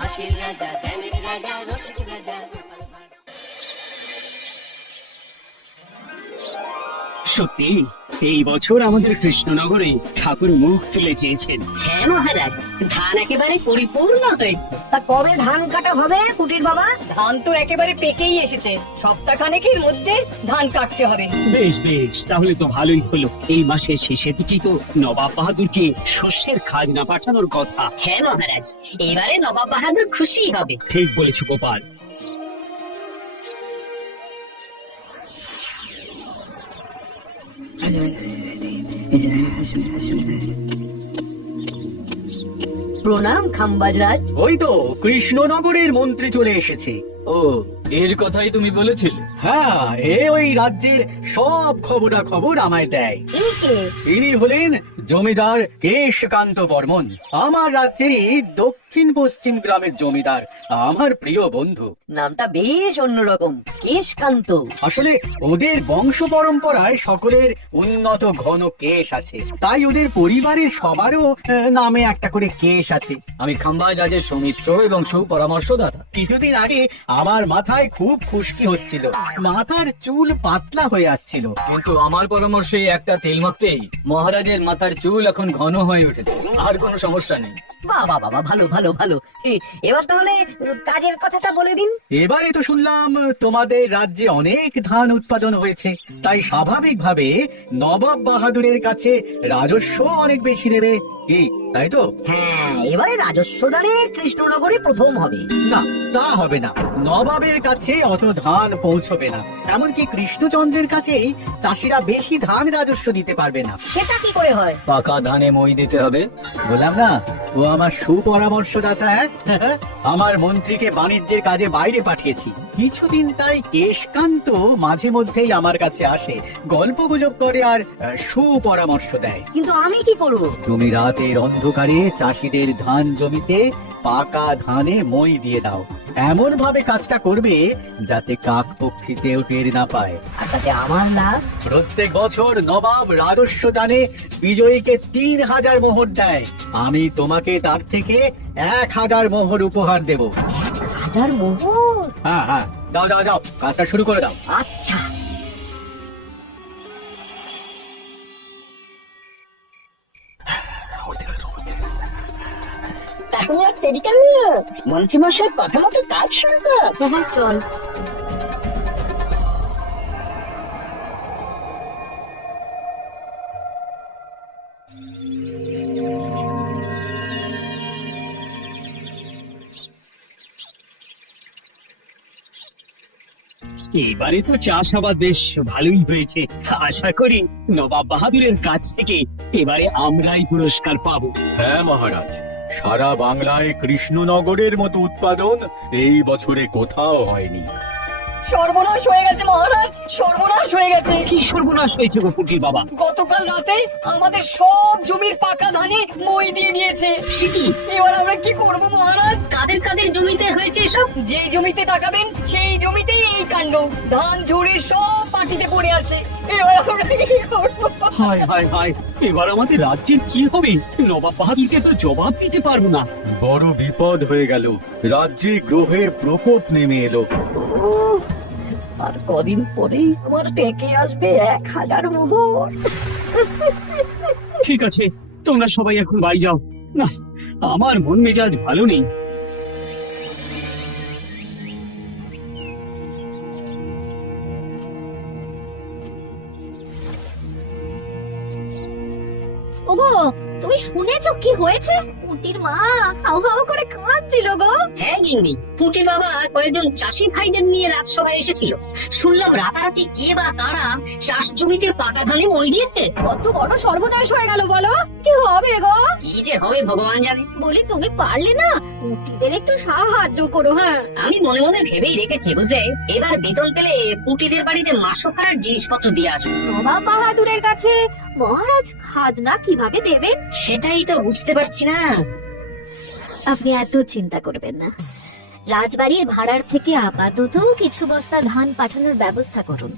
হাসির রাজা, জ্ঞানের রাজা, রসিক রাজা। সত্যি এই বছর আমাদের কৃষ্ণনগরে ঠাকুর মুখ তুলে চেয়েছেন। হ্যাঁ মহারাজ, ধান একেবারে পরিপূর্ণ হয়েছে। তা কবে ধান কাটা হবে পুটির বাবা? ধান তো একেবারে পেকেই এসেছে, সপ্তাহখানেকের মধ্যে ধান কাটতে হবে। বেশ বেশ, তাহলে তো ভালোই হলো। এই মাসের শেষের দিকেই তো নবাব বাহাদুরকে শস্যের খাজনা পাঠানোর কথা। হ্যাঁ মহারাজ, এবারে নবাব বাহাদুর খুশি হবে। ঠিক বলেছ গোপাল। প্রণাম খাম্বাজরাজ। ওই তো কৃষ্ণনগরের মন্ত্রী চলে এসেছে। ও, এর কথাই তুমি বলেছিলে? হ্যাঁ, ওই রাজ্যের সব খবরাখবর আমায় দেয়। ইনি কে? ইনি হলেন জমিদার কেশকান্ত বর্মন, আমার রাজ্যেরই দক্ষিণ পশ্চিম গ্রামের জমিদার, আমার প্রিয় বন্ধু। নামটা বেশ অন্যরকম, কেশকান্ত। আসলে ওদের বংশ পরম্পরায় সকলের উন্নত ঘন কেশ আছে, তাই ওদের পরিবারের সবারও নামে একটা করে কেশ আছে। আমি খাম্বাজ রাজের সৌমিত্র এবং সুপরামর্শদাতা। কিছুদিন আগে আমার মাথায় খুব খুশকি হচ্ছিল, মাথার চুল পাতলা হয়ে আসছিল। কিন্তু আমার পরামর্শে একটা তেল মাখতেই মহারাজের মাথার চুল এখন ঘন হয়ে উঠেছে, আর কোনো সমস্যা নেই। বাবা বাবা, ভালো ভালো ভালো। এবার তাহলে কাজের কথাটা বলে দিন। এবারে তো শুনলাম তোমাদের রাজ্যে অনেক ধান উৎপাদন হয়েছে, তাই স্বাভাবিকভাবে নবাব বাহাদুরের কাছে রাজস্ব অনেক বেশি দেবে, কি তাই তো? হ্যাঁ, এবারে রাজস্ব দানে কৃষ্ণনগরে প্রথম হবে। না, তা হবে না। নবাবের কাছে অত ধান পৌঁছবে না, এমনকি কৃষ্ণচন্দ্রের কাছেই চাষিরা বেশি ধান রাজস্ব দিতে পারবে না। সেটা কি করে হয়? পাকা ধানে মই দিতে হবে। বললাম না, ও আমার সুপরামর্শদাতা। আমার মন্ত্রীকে বাণিজ্যের কাজে বাইরে পাঠিয়েছি কিছুদিন, তাই কেশকান্ত মাঝে মধ্যেই আমার কাছে আসে, গল্প গুজব করে আর সুপরামর্শ দেয়। কিন্তু আমি কি করবো? তুমি রাতের অন্ধকারে চাষিদের ধান জমিতে পাকা ধানে মই দিয়ে দাও, এমন ভাবে কাজটা করবে যাতে কাক পক্ষীতেও টের না পায়। আর তাতে আমার লাভ? প্রত্যেক বছর নবাব রাজস্ব দানে বিজয়ীকে 3000 মোহর দেয়, আমি তোমাকে তার থেকে 1000 মোহর উপহার দেব। 1000 মোহর? হ্যাঁ হ্যাঁ, যাও যাও যাও, কাজটা শুরু করে দাও। আচ্ছা। তাহলে আর দেরি কেন? মন্ত্রী মশাই কথা মতো কাজ শুরু কর। হ্যাঁ, চল। এবারে তো চাষাবাদ বেশ ভালোই হয়েছে। আশা করি নবাব বাহাদুরের কাছ থেকে এবারে আমরাই পুরস্কার পাবো। হ্যাঁ মহারাজ, সারা বাংলায় কৃষ্ণনগরের মতো উৎপাদন এই বছরে কোথাও হয়নি। সর্বনাশ হয়ে গেছে মহারাজ, সর্বনাশ হয়ে গেছে। কি সর্বনাশ হয়েছে গো পুটির বাবা? গতকাল রাতে আমাদের সব জমির পাকা ধানে মই দিয়ে দিয়েছে। সে কি? এবার আমরা কি করবো মহারাজ? কাদের কাদের জমিতে হয়েছে এসব? যেই জমিতে তাকাবেন সেই জমিতেই এই কাণ্ড, ধান ঝরে সব মাটিতে পড়ে আছে। এবার আমরা কি করবো? হায় হায় হায়, এবার আমাদের রাজ্যের কি হবে? নবাব বাহাদুরকে তো জবাব দিতে পারবো না। বড় বিপদ হয়ে গেল, রাজ্যে গ্রহের প্রকোপ নেমে এলো। উফ, আর কদিন পরেই আমার টেকে আসবে 1000 মোহর। ঠিক আছে, তোমরা সবাই এখন বাড়ি যাও। না, আমার মন মেজাজ ভালো নেই। ওগো, তুমি শুনেছো কি হয়েছে? পুটির মা হাউ হাউ করে কাঁদছিল গো। হ্যাঁ গিন্নি, পুটির বাবা কয়েকজন চাষি ভাইদের নিয়ে রাজসভায় এসেছিল। শুনলাম রাতারাতি কে বা কারা চাষ জমিতে পাকা ধানে মই দিয়েছে। কত বড় সর্বনাশ হয়ে গেল বলো? কি হবে গো? কি যে হবে ভগবান জানে। বলি তুমি পারলে না পুটিদের একটু সাহায্য করো। হ্যাঁ, আমি মনে মনে ভেবেই রেখেছি বুঝলে, এবার বেতন পেলে পুটিদের বাড়িতে মাসো ভাড়ার জিনিসপত্র দিয়ে আসবো। নবাব বাহাদুরের কাছে মহারাজ খাজনা কিভাবে দেবেন? সেটাই তো বুঝতে পারছি না। আপনি এত চিন্তা করবেন না, রাজবাড়ির ভাড়ার থেকে আপাতত কিছু বস্তা ধান পাঠানোর ব্যবস্থা করুন।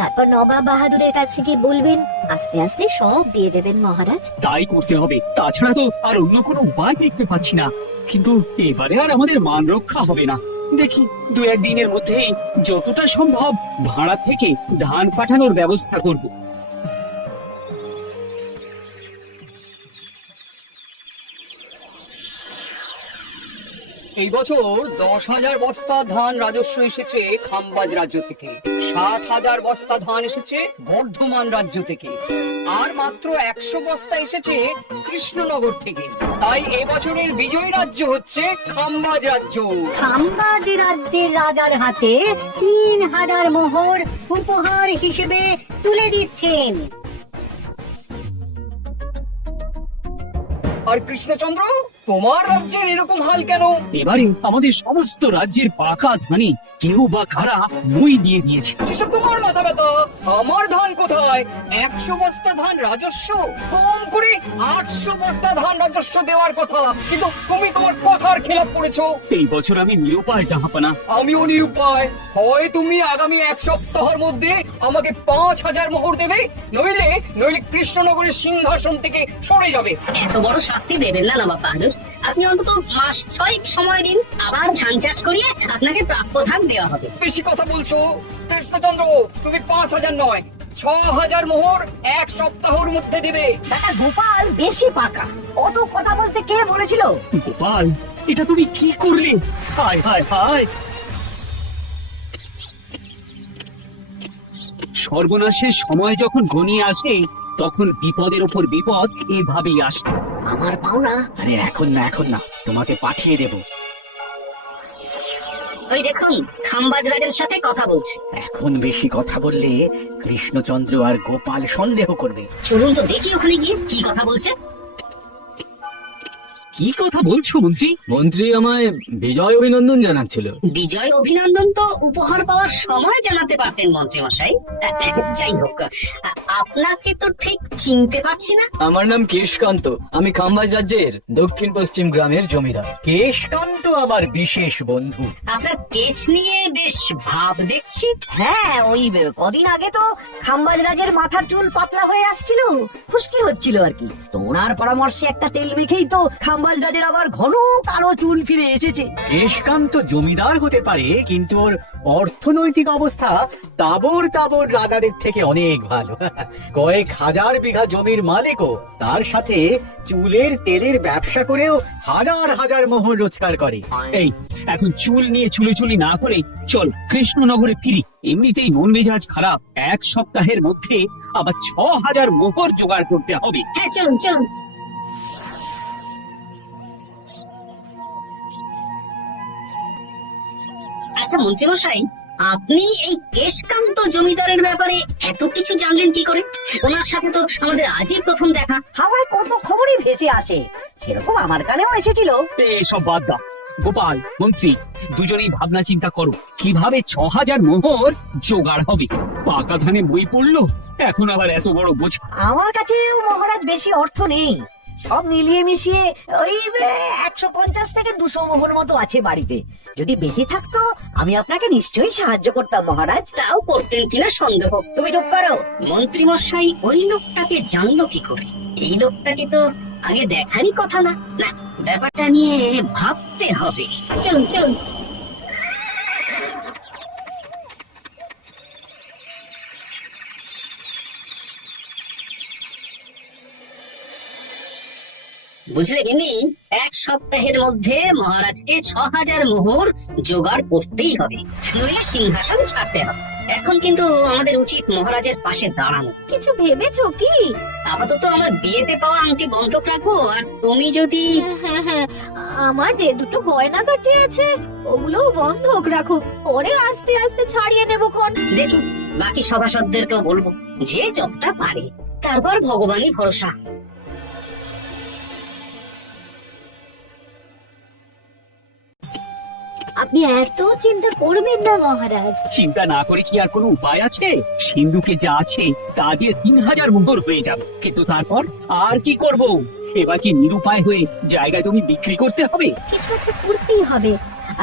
তারপর নবাব বাহাদুরের কাছে গিয়ে বলবেন, আস্তে আস্তে সব দিয়ে দেবেন মহারাজ। তাই করতে হবে, তাছাড়া তো আর অন্য কোনো উপায় দেখতে পাচ্ছি না। কিন্তু এবারে আর আমাদের মান রক্ষা হবে না। দেখি 2-1 দিনের মধ্যেই যতটা সম্ভব ভাড়া থেকে ধান পাঠানোর ব্যবস্থা করব। এই বছর 10,000 বস্তা ধান রাজস্ব এসেছে খাম্বাজ রাজ্য থেকে, 7,000 বস্তা ধান এসেছে বর্ধমান রাজ্য থেকে, আর মাত্র 100 বস্তা এসেছে কৃষ্ণনগর থেকে। তাই এবছরের বিজয়ী রাজ্য হচ্ছে খাম্বাজ রাজ্য। খাম্বাজ রাজ্যের রাজার হাতে 3,000 মোহর উপহার হিসেবে তুলে দিচ্ছেন। আর কৃষ্ণচন্দ্র, তোমার রাজ্যের এরকম হাল কেন? এবারে আমাদের সমস্ত রাজ্যের পাকা ধানে কেউ বা কারা মই দিয়ে দিয়েছে। সেসব তোমার মাথা ব্যথা। আমার ধান কোথায়? 100 বস্তা ধান রাজস্ব, কম করে 800 বস্তা ধান রাজস্ব দেওয়ার কথা, কিন্তু তুমি তোমার কথার খেলাপ করেছো। এই বছর আমি নিরুপায় জাহাপানা। আমিও নিরুপায়। হয় তুমি আগামী 1 সপ্তাহের মধ্যে আমাকে 5,000 মোহর দেবে, নইলে কৃষ্ণনগরের সিংহাসন থেকে সরে যাবে। এত বড় শাস্তি দেবেন না নবাব বাহাদুর। আপনি অন্তত মাস 6 সময় দিন, আবার ধান চাষ করিয়ে আপনাকে প্রাপ্য ধান দেওয়া হবে। বেশি কথা বলছো কৃষ্ণচন্দ্র। তুমি 5,000 নয়, 6,000 মোহর 1 সপ্তাহের মধ্যে দেবে। কাকা গোপাল বেশি পাকা, অত কথা বলতে কে বলেছিল? গোপাল, এটা তুমি কি করলে? হায় হায় হায়! সর্বনাশের সময় যখন ঘনিয়ে আসে তখন বিপদের ওপর বিপদ এভাবেই আসে। আমার পাওনা। আরে এখন না, তোমাকে পাঠিয়ে দেব। ওই দেখুন, খাম্বাজ রাজের সাথে কথা বলছে। এখন বেশি কথা বললে কৃষ্ণচন্দ্র আর গোপাল সন্দেহ করবে। চলুন তো দেখি ওখানে গিয়ে কি কথা বলছে। কি কথা বলছো মন্ত্রী? মন্ত্রী আমায় বিজয় অভিনন্দন জানাচ্ছিল। বিজয় অভিনন্দন তো উপহার পাওয়ার সময় জানাতে পারতেন মন্ত্রী মশাই। যাই হোক, আপনাকে তো ঠিক চিনতে পারছি না। আমার নাম কেশকান্ত, আমি খাম্বাজ রাজ্যের দক্ষিণ পশ্চিম গ্রামের জমিদার। কেশকান্ত আমার বিশেষ বন্ধু। আপনার দেশ নিয়ে বেশ ভাব দেখছি। হ্যাঁ, ওই কদিন আগে তো খাম্বাজ রাজের মাথার চুল পাতলা হয়ে আসছিল, খুশকি হচ্ছিল আর কি। তোমার পরামর্শে একটা তেল মেখেই তো খাম্বাজ রাজের আবার ঘন কালো চুল ফিরে এসেছে। কেশকান্ত জমিদার হতে পারে, কিন্তু ওর অর্থনৈতিক অবস্থা তাবর রাজাদের থেকে অনেক ভালো। কয়েক হাজার বিঘা জমির মালিকও, তার সাথে চুলের তেলের ব্যবসা করেও হাজার মোহর রোজগার করে। এই এখন চুল নিয়ে চুলি না করে চল কৃষ্ণনগরে ফিরি। এমনিতেই মন মেজাজ খারাপ, 1 সপ্তাহের মধ্যে আবার 6,000 মোহর জোগাড় করতে হবে। হ্যাঁ, চলুন চলুন। আচ্ছা মন্ত্রী মশাই, আপনি এই কেশকান্ত জমিদারের ব্যাপারে এত কিছু জানলেন কি করে? ওনার সাথে তো আমাদের আজই প্রথম দেখা। হাওয়ায় কত খবরই ভেসে আসে, সেরকম আমার কানেও এসেছিল। এসব বাদ দাও। গোপাল, মন্ত্রী, দুজনেই ভাবনা চিন্তা করো কিভাবে 6,000 মোহর জোগাড় হবে। পাকা ধানে বই পড়লো, এখন আবার এত বড় বোঝা। আমার কাছেও মহারাজ বেশি অর্থ নেই, সব মিলিয়ে মিশিয়ে ওই 150 থেকে 200 মোহর মতো আছে বাড়িতে। যদি বেশি থাকতো আমি আপনাকে নিশ্চয়ই সাহায্য করতাম মহারাজ। তাও করতেন কিনা সন্দেহ। তুমি চুপ করো। মন্ত্রী মশাই ওই লোকটাকে জানলো কি করে? এই লোকটাকে তো আগে দেখারই কথা না। না, ব্যাপারটা নিয়ে ভাবতে হবে। চলুন চলুন। বুঝলে গিন্নি, 1 সপ্তাহের মধ্যে মহারাজকে 6,000 মোহর জোগাড় করতেই হবে, নইলে সিংহাসন ছাড়তে হবে। এখন কিন্তু আমাদের উচিত মহারাজের পাশে দাঁড়ানো। কিছু ভেবেছো কি? আপাতত আমার বিয়েতে পাওয়া আংটি বন্ধক রাখবো, আর তুমি যদি... হ্যাঁ, আমার যে দুটো গয়নাগাটি আছে ওগুলোও বন্ধক রাখো, পরে আস্তে আস্তে ছাড়িয়ে নেবো খন। দেখি বাকি সভাসদদেরকেও বলবো, যে যতটা পারে। তারপর ভগবানই ভরসা। আপনি এত চিন্তা করবেন না মহারাজ। চিন্তা না করে কি আর কোনো উপায় আছে? সিন্ধুকে যা আছে তা দিয়ে 3,000 মোহর হয়ে যাবে, কিন্তু তারপর আর কি করব? এবার কি নিরুপায় হয়ে জায়গায় তুমি বিক্রি করতে হবে? কিছু একটা করতেই হবে।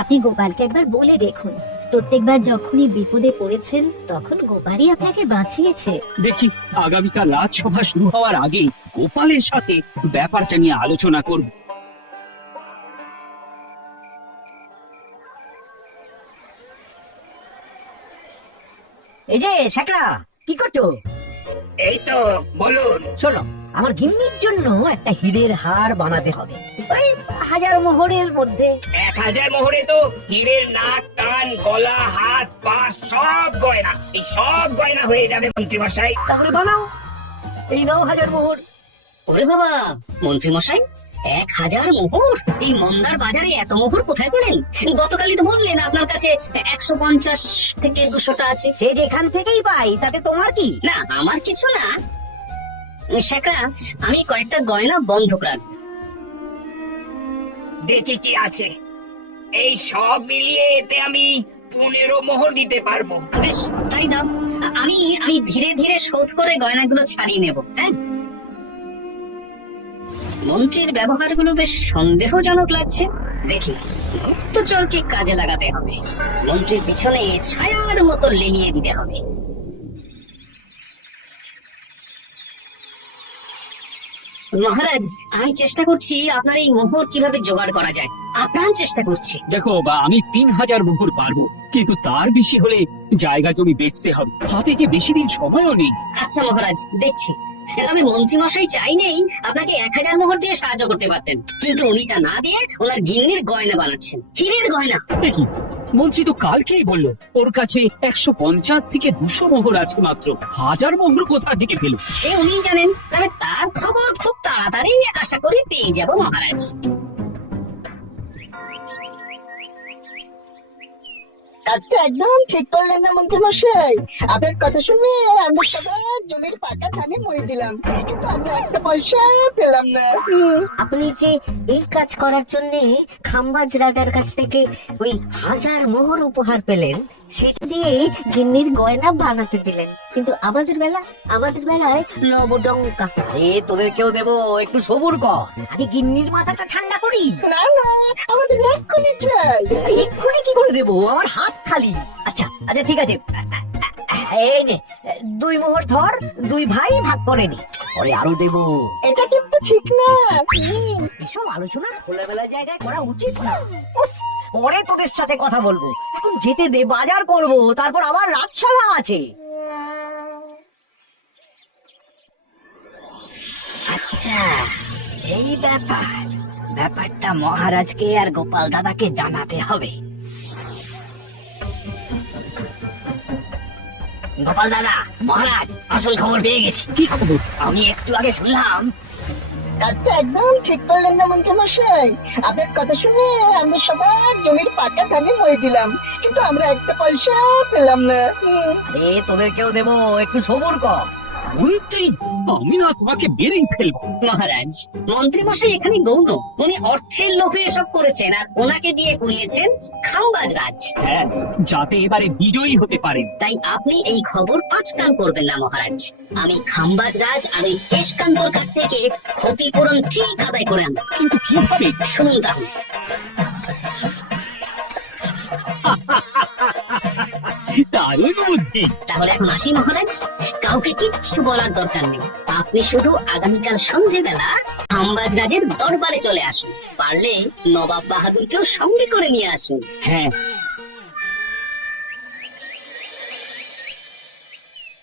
আপনি গোপালকে একবার বলে দেখুন, প্রত্যেকবার যখনই বিপদে পড়েছেন তখন গোপালই আপনাকে বাঁচিয়েছে। দেখি আগামীকাল রাজসভা শুরু হওয়ার আগে গোপালের সাথে ব্যাপারটা নিয়ে আলোচনা করব। এই যে শেখরা, কি করছো? এই তো বলুন। শোনো, আমার গিন্নির জন্য একটা হীরের হার বানাতে হবে, ওই 1000 মোহরের মধ্যে। 1000 মোহরে তো হীরের নাক, কান, গলা, হাত, পা সব গয়না, এই সব গয়না হয়ে যাবে মন্ত্রী মশাই। তাহলে বানাও, এই নাও 1000 মোহর। ওরে বাবা, মন্ত্রী মশাই 1000 মোহর? এই মন্দার বাজারে এত মোহর কোথায় পেলেন? গতকালই তো বললেন আপনার কাছে 150 থেকে 200টা আছে। সে যেখান থেকেই পাই, তাতে তোমার কি? না, আমার কিছু না। শেখরা, আমি কয়েকটা গয়না বন্ধক রাখবো। দেখি কি আছে। এই সব মিলিয়ে এতে আমি 15 মোহর দিতে পারবো। বেশ, তাই দাও। আমি আমি ধীরে ধীরে শোধ করে গয়নাগুলো ছাড়িয়ে নেব। হ্যাঁ, মন্ত্রীর ব্যবহারগুলো বেশ সন্দেহজনক লাগছে। দেখি, গুপ্তচরকে কাজে লাগাতে হবে। মন্ত্রীর পিছনে ছায়ার মতো লেলিয়ে দিতে হবে। মহারাজ, আমি চেষ্টা করছি আপনার এই মোহর কিভাবে জোগাড় করা যায়। আপ্রাণ চেষ্টা করছি। দেখো বা আমি 3000 মোহর পারবো, কিন্তু তার বেশি হলে জায়গা জমি বেচতে হবে, হাতে যে বেশি দিন সময়ও নেই। আচ্ছা মহারাজ, দেখছি। তবে মন্ত্রী মশাই চাইলেই আপনাকে 1000 মোহর দিয়ে সাহায্য করতে পারতেন, কিন্তু উনি তা না দিয়ে ওনার গিন্নির গয়না বানাচ্ছেন, হীরের গয়না। দেখি, মন্ত্রী তো কালকেই বললো ওর কাছে 150 থেকে 200 মোহর আছে মাত্র। 1000 মোহর কোথা থেকে পেল? সে উনিই জানেন। তবে তার খবর খুব তাড়াতাড়ি আশা করি পেয়ে যাব মহারাজ। কাজটা একদম ঠিক করলেন না মন্ত্রী মশাই। আপনার কথা শুনে আমরা সবার জমির পাকা ধানে মরে দিলাম, কিন্তু আমরা একটা পয়সা পেলাম না। আপনি যে এই কাজ করার জন্য খাম্বাজ রাজার কাছ থেকে ওই 1000 মোহর উপহার পেলেন, সেটা দিয়ে গিন্নির গয়না বানাতে দিলেন, কিন্তু আমাদের বেলায় লবডঙ্কা। তোদেরকেও দেবো, একটু সবুর কর। আরে গিন্নির মাথাটা ঠান্ডা করি। না না, আমাদের এক্ষুনি চাই। এক্ষুনি কি করে দেবো? আমার হাত খালি। আচ্ছা আচ্ছা, ঠিক আছে, এই নে 2 মোহর ধর, 2 ভাই ভাগ করে নে, পরে আরো দেবো। এটা কিন্তু ঠিক না। এসব আলোচনা খোলামেলা জায়গায় করা উচিত না। উফ, পরে তোদের সাথে কথা বলবো, এখন যেতে দে, বাজার করব, তারপর আবার রাজসভা আছে। আচ্ছা, এই ব্যাপারটা মহারাজকে আর গোপাল দাদাকে জানাতে হবে। গোপাল দাদা, মহারাজ আসল খবর পেয়ে গেছি। কি খবর? আমি একটু আগে শুনলাম কাজটা একদম ঠিক করলেন না মন্ত্রী মশাই। আপনার কথা শুনে আমরা সবার জমির পাকা ধানে মরে দিলাম, কিন্তু আমরা একটা পয়সা পেলাম না। আরে তোদেরকেও দেবো, একটু সবুর কর। মন্ত্রী, আমি না তোমাকে বেরেই ফেলবো। মহারাজ, মন্ত্রী মশাই এখানে গৌণ। উনি অর্থের লোভে এসব করেছেন, আর ওনাকে দিয়ে করিয়েছেন খাম্বাজ রাজ। হ্যাঁ, যাতে এবারে বিজয়ী হতে পারেন। তাই আপনি এই খবর 5 কান করবেন না মহারাজ। আমি খাম্বাজ রাজ আর ওই কেশকান্তর কাছ থেকে ক্ষতিপূরণ ঠিক আদায় করে আনবো। কিন্তু কিভাবে? শুনুন তাহলে। দারুণ বুদ্ধি। তাহলে এখন আসি মহারাজ, কাউকে কিচ্ছু বলার দরকার নেই। আপনি শুধু আগামীকাল সন্ধেবেলা খাম্বাজ রাজের দরবারে চলে আসুন, পারলে নবাব বাহাদুরকেও সঙ্গে করে নিয়ে আসুন। হ্যাঁ,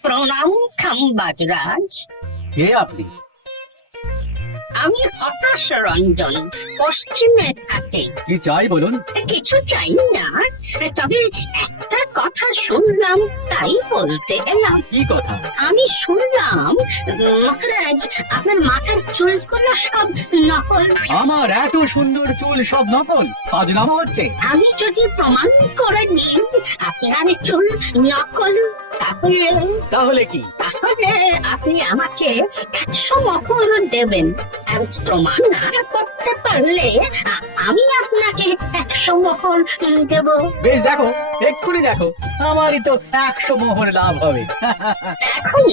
প্রণাম খাম্বাজ রাজ। কে আপনি? আমি হতাশ রঞ্জন, পশ্চিমে থাকি। কি চাই বলুন? কিছু চাই না, তবে একটা কথা শুনলাম তাই বলতে এলাম। কি কথা? আমি শুনলাম মহারাজ আপনার মাথার চুলগুলো সব নকল। আমার এত সুন্দর চুল সব নকল? ফাজলামো হচ্ছে। আমি যদি প্রমাণ করে দিই আপনার চুল নকল, তাহলে কি? তাহলে আপনি আমাকে 100 মোহর দেবেন, আর প্রমাণ না করতে পারলে আমি আপনাকে 100 মোহর দেব। বেশ, দেখো, এক্ষুনি দেখো, আমারই তো 100 মোহর লাভ হবে। এখন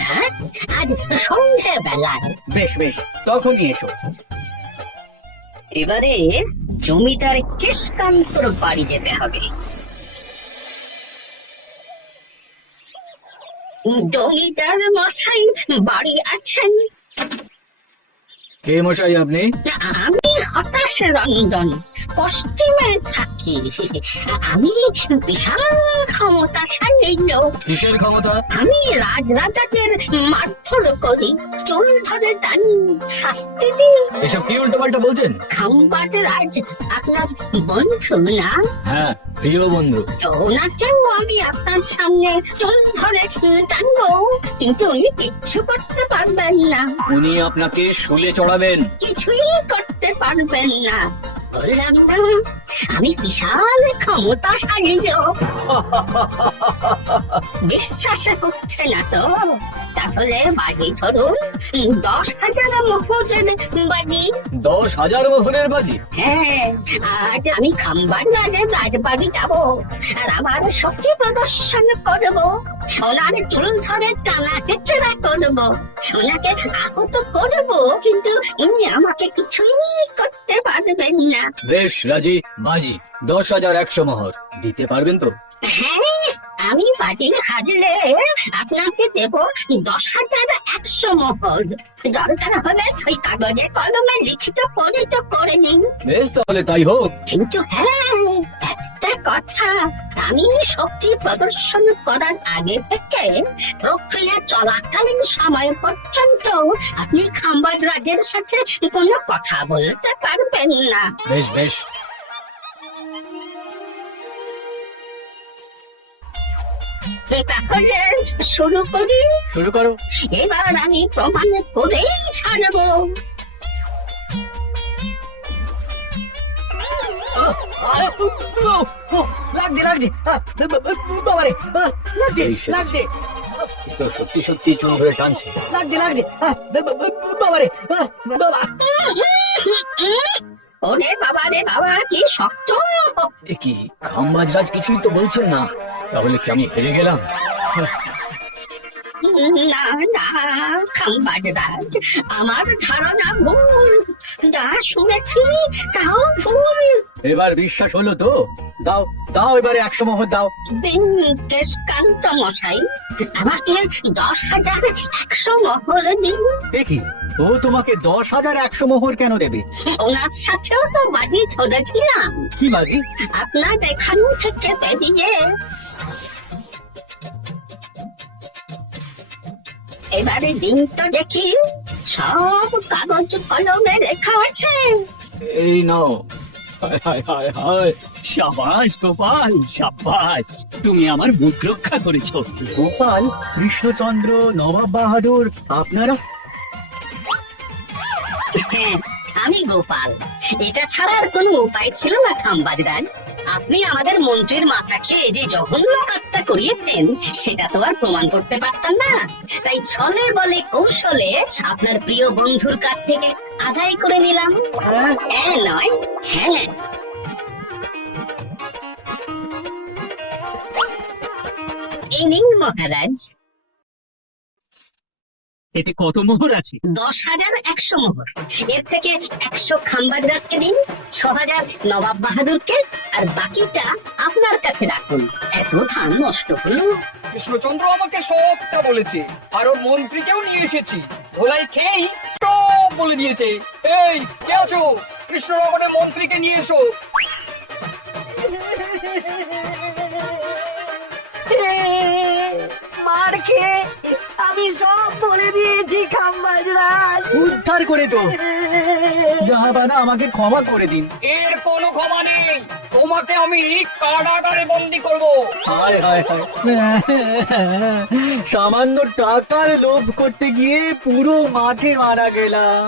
না, আজ সন্ধ্যে বেলায়। বেশ বেশ, তখনই এসো। এবারে জমিদার কেশকান্তর বাড়ি যেতে হবে। জমিদার মশাই বাড়ি আছেন? কে মশাই আপনি? আমি হতাশ রঞ্জন, পশ্চিমে থাকি। আমি বিশাল ক্ষমতাশালী লোক। কিসের ক্ষমতা? আমি রাজরাজাদের মারধর করি, চুল ধরে টানি, শাস্তি দিই। এসব কি উল্টো পাল্টা বলছেন? খাম্বাজ রাজ আপনার বন্ধু না? হ্যাঁ, প্রিয় বন্ধু। তো ওনাকেও আমি আপনার সামনে চুল ধরে টানবো, কিন্তু উনি কিচ্ছু করতে পারবেন না। উনি আপনাকে শুলে চড়াবেন। কিছুই করতে পারবেন না। বললাম না, আমি বিশাল ক্ষমতাশালী লোক। বিশ্বাস হচ্ছে না তো? তাহলে বাজি ধরুন, 10,000 মোহরের বাজি। 10,000 মোহরের বাজি? হ্যাঁ, আজ আমি খাম্বাজ রাজের রাজবাড়ি যাব, আর আমার শক্তি প্রদর্শন করব। সোনার চুল ধরে টানা হেঁচড়া করব, সোনাকে আহত করব, কিন্তু উনি আমাকে কিছুই করতে পারবেন না। বেশ রাজি, বাজি 10,100 মোহর দিতে পারবেন তো? হ্যাঁ, আমি বাজি হারলে আপনাকে দেব 10,100 মোহর। দরকার হলে ওই কাগজে কলমে লিখিত পরিত করে নিন। বেশ, তাহলে তাই হোক। কিন্তু হ্যাঁ, একটা কথা, আমি শক্তি প্রদর্শন করার আগে থেকে প্রক্রিয়া চলাকালীন সময় পর্যন্ত আপনি খাম্বাজ রাজের সাথে কোনো কথা বলতে পারবেন না। বেশ বেশ। তাহলে শুরু করি। শুরু করো। এবার আমি প্রমাণ করেই ছাড়বো। লাগছে লাগছে বাবারে, লাগছে এই সে। লাগছে এ তো সত্যি সত্যি চুল ধরে টানছে। লাগছে লাগছে বাবারে, বাবা। ওরে বাবা রে বাবা, কি শক্ত! এ কি, খাম্বাজরাজ কিছুই তো বলছেন না, তাহলে কি আমি হেরে গেলাম? না না খাম্বাজ রাজ, আমার ধারণা ভুল, যা শুনেছি তাও ভুল। এবার বিশ্বাস হলো তো? দাও দাও, এবারে 100 মোহর দাও। দিন কেশকান্ত মশাই, আমাকে 10,100 মোহর দিন। দেখি, ও তোমাকে 10,100 মোহর কেন দেবে? ওনার সাথেও তো বাজি ধরেছিলাম, কি বাজি? আপনার এখান থেকে বেরিয়ে। এবারে দিন তো দেখি, সব কাগজ কলমে লেখা আছে। এই নাও। হায় হায় হায় হায়। সাবাস গোপাল, সাবাস, তুমি আমার মুখ রক্ষা করেছো। গোপাল, কৃষ্ণচন্দ্র, নবাব বাহাদুর, আপনারা? হ্যাঁ, আমি গোপাল। এটা ছাড়া আর কোনো উপায় ছিল না খাম্বাজ রাজ। আপনি আমাদের মন্ত্রীর মাথা খেয়ে যে জঘন্য কাজটা করিয়েছেন, সেটা তো আর প্রমাণ করতে পারতাম না। তাই ছলে বলে কৌশলে আপনার প্রিয় বন্ধুর কাছ থেকে আদায় করে নিলাম। হ্যাঁ নয়, হ্যাঁ। এই নিন মহারাজ। এতে কত মোহর আছে? 10,100 মোহর। এর থেকে 100 খাম্বাজ রাজকে দিন, 6,000 নবাব বাহাদুরকে, আর বাকিটা আপনার কাছে রাখুন। এত ধান নষ্ট হলো। কৃষ্ণচন্দ্র আমাকে সবটা বলেছে, আর ওর মন্ত্রীকেও নিয়ে এসেছি। ধোলাই খেয়েই সব বলে দিয়েছে। এই কে আছো? কৃষ্ণনগরের মন্ত্রীকে নিয়ে এসো। মার খেয়ে আমি সব বলে দিয়েছি খাম্বাজ রাজ। উদ্ধার করে তো জাহাবানা, আমাকে ক্ষমা করে দিন। এর কোনো ক্ষমা নেই, তোমাকে আমি কারাগারে বন্দি করব। হায় হায় হায়, সামান্য টাকার লোভ করতে গিয়ে পুরো মাঠে মারা গেলাম।